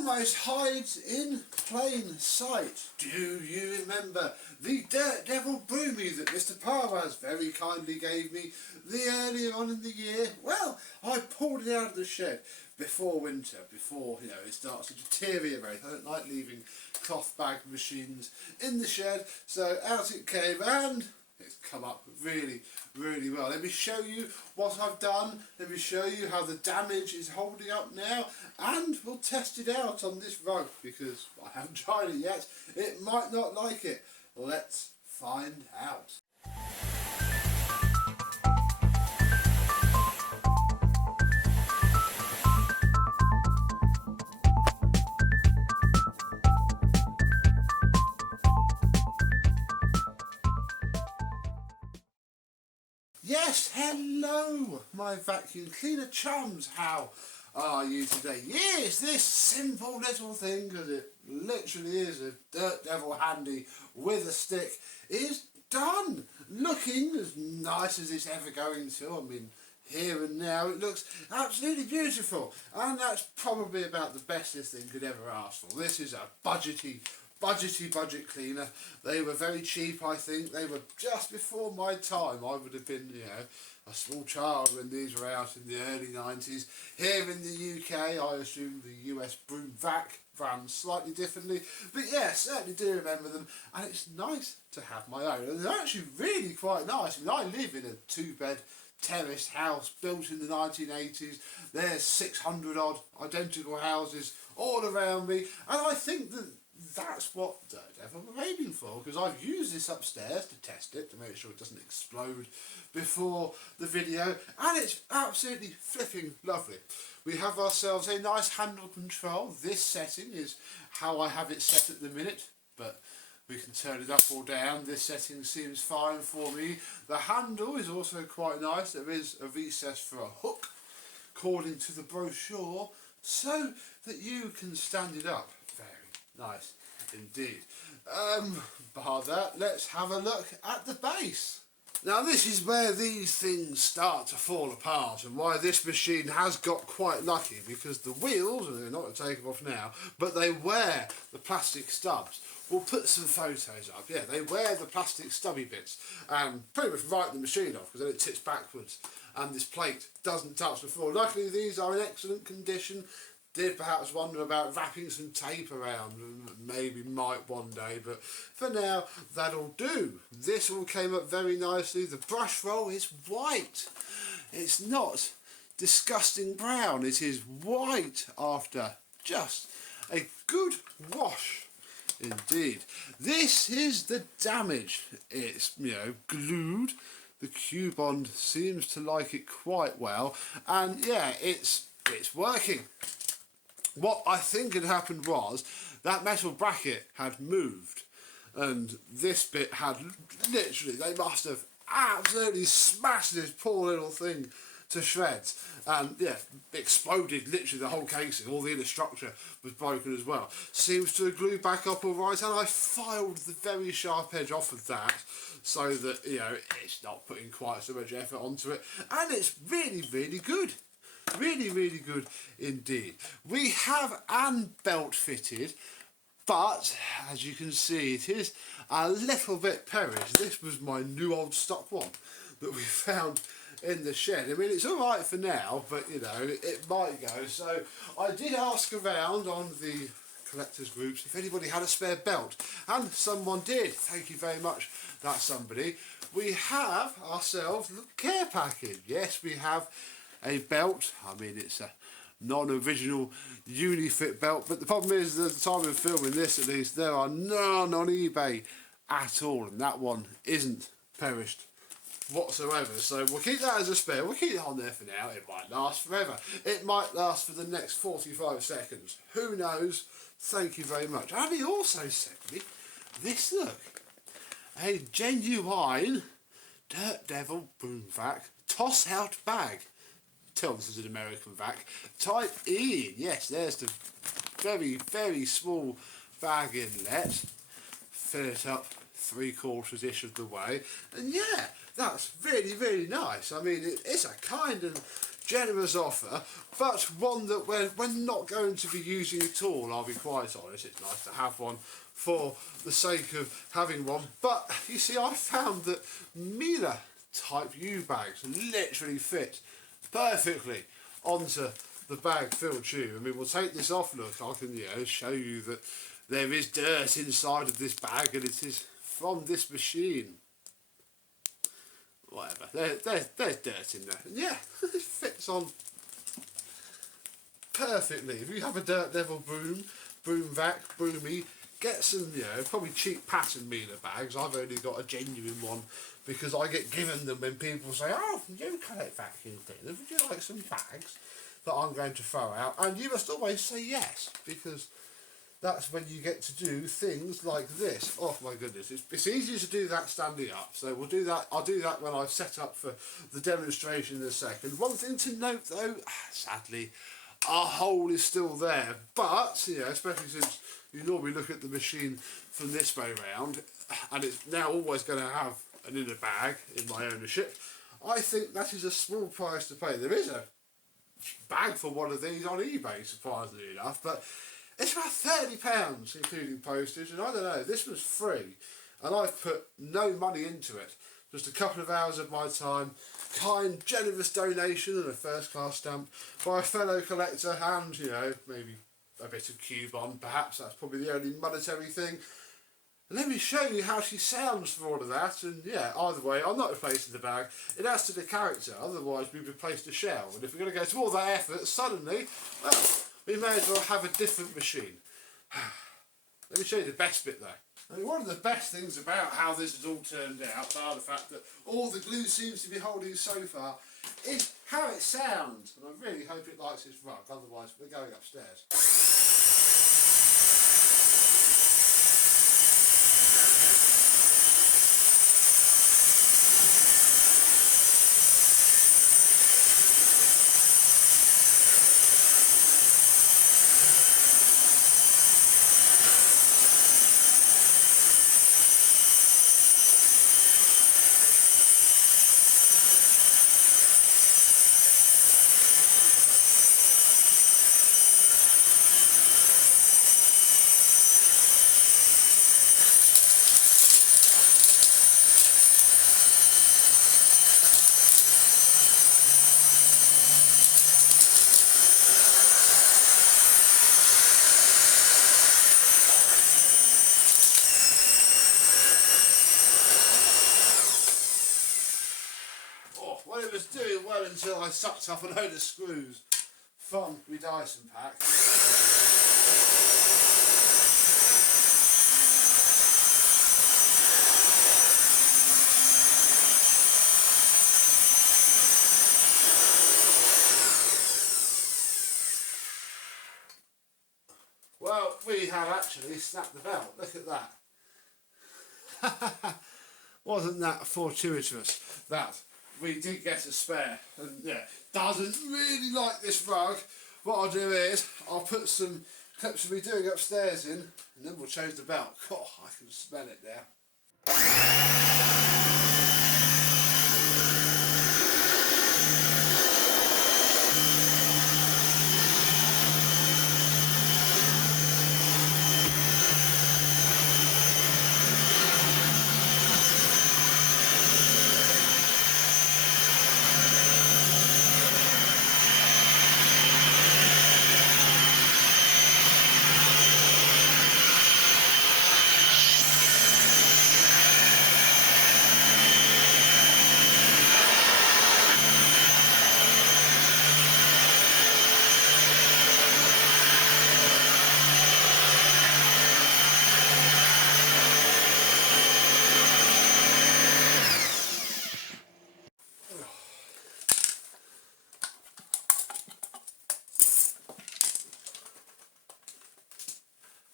almost hides in plain sight. Do you remember the Dirt Devil Broomy that Mr. Parvaz very kindly gave me earlier on in the year? Well, I pulled it out of the shed before winter, before it starts to deteriorate. I don't like leaving cloth bag machines in the shed, so out it came, and it's come up really well. Let me show you what I've done, let me show you how the damage is holding up now, and we'll test it out on this rug because I haven't tried it yet. It might not like it. Let's find out. Yes, hello my vacuum cleaner chums, how are you today? Yes, this simple little thing, because it literally is a Dirt Devil handy with a stick, is done, looking as nice as it's ever going to. I mean, here and now it looks absolutely beautiful, and that's probably about the best this thing could ever ask for. This is a budget cleaner. They were very cheap, I think. They were just before my time. I would have been, a small child when these were out in the early 90s. Here in the UK, I assume the US BroomVac ran slightly differently. But yeah, certainly do remember them. And it's nice to have my own. And they're actually really quite nice. I mean, I live in a 2-bed terraced house built in the 1980s. There's 600 odd identical houses all around me. And I think that that's what Dirt Devil were aiming for, because I've used this upstairs to test it, to make sure it doesn't explode before the video, and it's absolutely flipping lovely. We have ourselves a nice handle control. This setting is how I have it set at the minute, but we can turn it up or down. This setting seems fine for me. The handle is also quite nice. There is a recess for a hook, according to the brochure, so that you can stand it up. Nice indeed. Bar that, let's have a look at the base. Now this is where these things start to fall apart, and why this machine has got quite lucky, because the wheels, and they're not going to take them off now, but they wear the plastic stubs. We'll put some photos up. Yeah, they wear the plastic stubby bits and pretty much write the machine off, because then it tips backwards and this plate doesn't touch the floor. Luckily these are in excellent condition. Did perhaps wonder about wrapping some tape around, maybe might one day, but for now that'll do. This all came up very nicely. The brush roll is white. It's not disgusting brown, it is white after just a good wash indeed. This is the damage. It's glued. The Q-Bond seems to like it quite well, and yeah, it's working. What I think had happened was that metal bracket had moved, and this bit had literally, they must have absolutely smashed this poor little thing to shreds, and yeah, exploded literally the whole casing. All the inner structure was broken as well. Seems to have glued back up all right, and I filed the very sharp edge off of that so that it's not putting quite so much effort onto it, and it's really good. Really good indeed. We have an belt fitted, but as you can see it is a little bit perished. This was my new old stock one that we found in the shed. I mean, it's alright for now, but it might go. So I did ask around on the collectors groups if anybody had a spare belt, and someone did. Thank you very much, that somebody. We have ourselves the care package. Yes, we have a belt. I mean, it's a non-original Unifit belt, but the problem is that at the time of filming this, at least, there are none on eBay at all, and that one isn't perished whatsoever. So we'll keep that as a spare. We'll keep it on there for now. It might last forever. It might last for the next 45 seconds. Who knows? Thank you very much. And he also sent me this, look, a genuine Dirt Devil BroomVac toss-out bag. Tell this is an American vac. Type E. Yes, there's the very small bag inlet. Fill it up 3/4-ish of the way, and yeah, that's really nice. I mean, it's a kind and generous offer, but one that we're not going to be using at all, I'll be quite honest. It's nice to have one for the sake of having one, but you see, I found that Miele type U bags literally fit perfectly onto the bag filled tube. I mean, we'll take this off. Look, I can show you that there is dirt inside of this bag, and it is from this machine. Whatever, there's dirt in there, and yeah, it fits on perfectly. If you have a Dirt Devil broom, BroomVac, Broomy, get some, probably cheap pattern Miele bags. I've only got a genuine one because I get given them when people say, oh, you collect vacuum cleaners, would you like some bags that I'm going to throw out? And you must always say yes, because that's when you get to do things like this. Oh my goodness, it's easier to do that standing up, so we'll do that. I'll do that when I've set up for the demonstration in a second. One thing to note though, sadly, our hole is still there, but especially since you normally look at the machine from this way round, and it's now always going to have an inner bag in my ownership, I think that is a small price to pay. There is a bag for one of these on eBay, surprisingly enough, but it's about £30 including postage, and I don't know, this was free and I've put no money into it, just a couple of hours of my time, kind generous donation and a first class stamp by a fellow collector, and maybe a bit of coupon, perhaps that's probably the only monetary thing. And let me show you how she sounds for all of that, and yeah, either way, I'm not replacing the bag. It adds to the character, otherwise we've replaced the shell, and if we're going to go to all that effort, suddenly, well, we may as well have a different machine. Let me show you the best bit though. I mean, one of the best things about how this has all turned out, bar the fact that all the glue seems to be holding so far, is how it sounds. And I really hope it likes this rug, otherwise we're going upstairs. Well, it was doing well until I sucked up a load of screws from my Dyson pack. Well, we have actually snapped the belt. Look at that. Wasn't that fortuitous that we did get a spare? And yeah, doesn't really like this rug. What I'll do is I'll put some clips we'll be doing upstairs in, and then we'll change the belt. Oh, I can smell it now.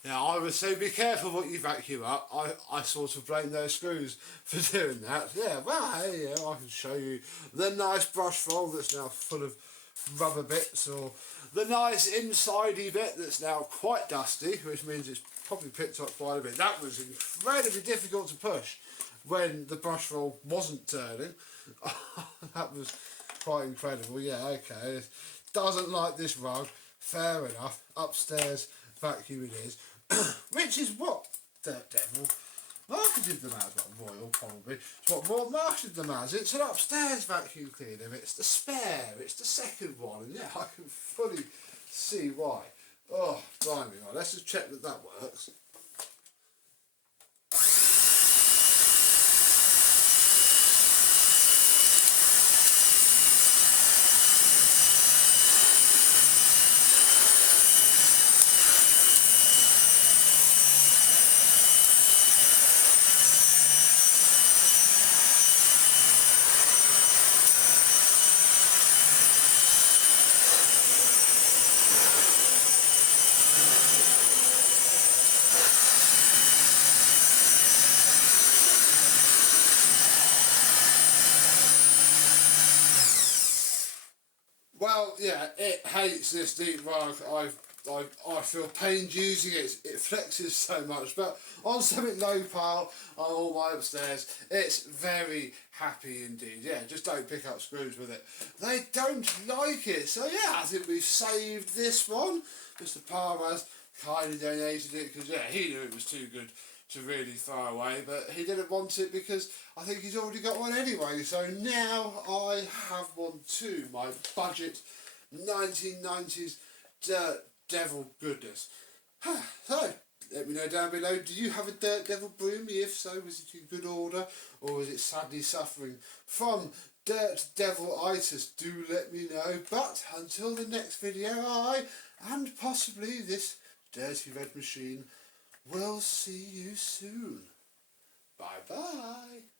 Now, I would say be careful what you vacuum up. I sort of blame those screws for doing that. Yeah, well, hey, I can show you the nice brush roll that's now full of rubber bits, or the nice insidey bit that's now quite dusty, which means it's probably picked up quite a bit. That was incredibly difficult to push when the brush roll wasn't turning. That was quite incredible. Yeah, okay. Doesn't like this rug. Fair enough. Upstairs vacuum it is. Which is what Dirt Devil marketed them as. Well, Royal probably. It's what Royal marketed them as. It's an upstairs vacuum cleaner. It's the spare. It's the second one. And yeah, I can fully see why. Oh, blimey. Right, let's just check that that works. Well, yeah, it hates this deep rug. I feel pained using it. It flexes so much. But on something low pile, on all my upstairs, it's very happy indeed. Yeah, just don't pick up screws with it. They don't like it. So yeah, I think we've saved this one. Mr. Palmer's kindly donated it because yeah, he knew it was too good to really throw away, but he didn't want it because I think he's already got one anyway. So now I have one too. My budget 1990s Dirt Devil goodness. So let me know down below, do you have a Dirt Devil Broomy? If so, was it in good order or was it sadly suffering from Dirt Devil-itis? Do let me know. But until the next video, I and possibly this dirty red machine, we'll see you soon. Bye bye.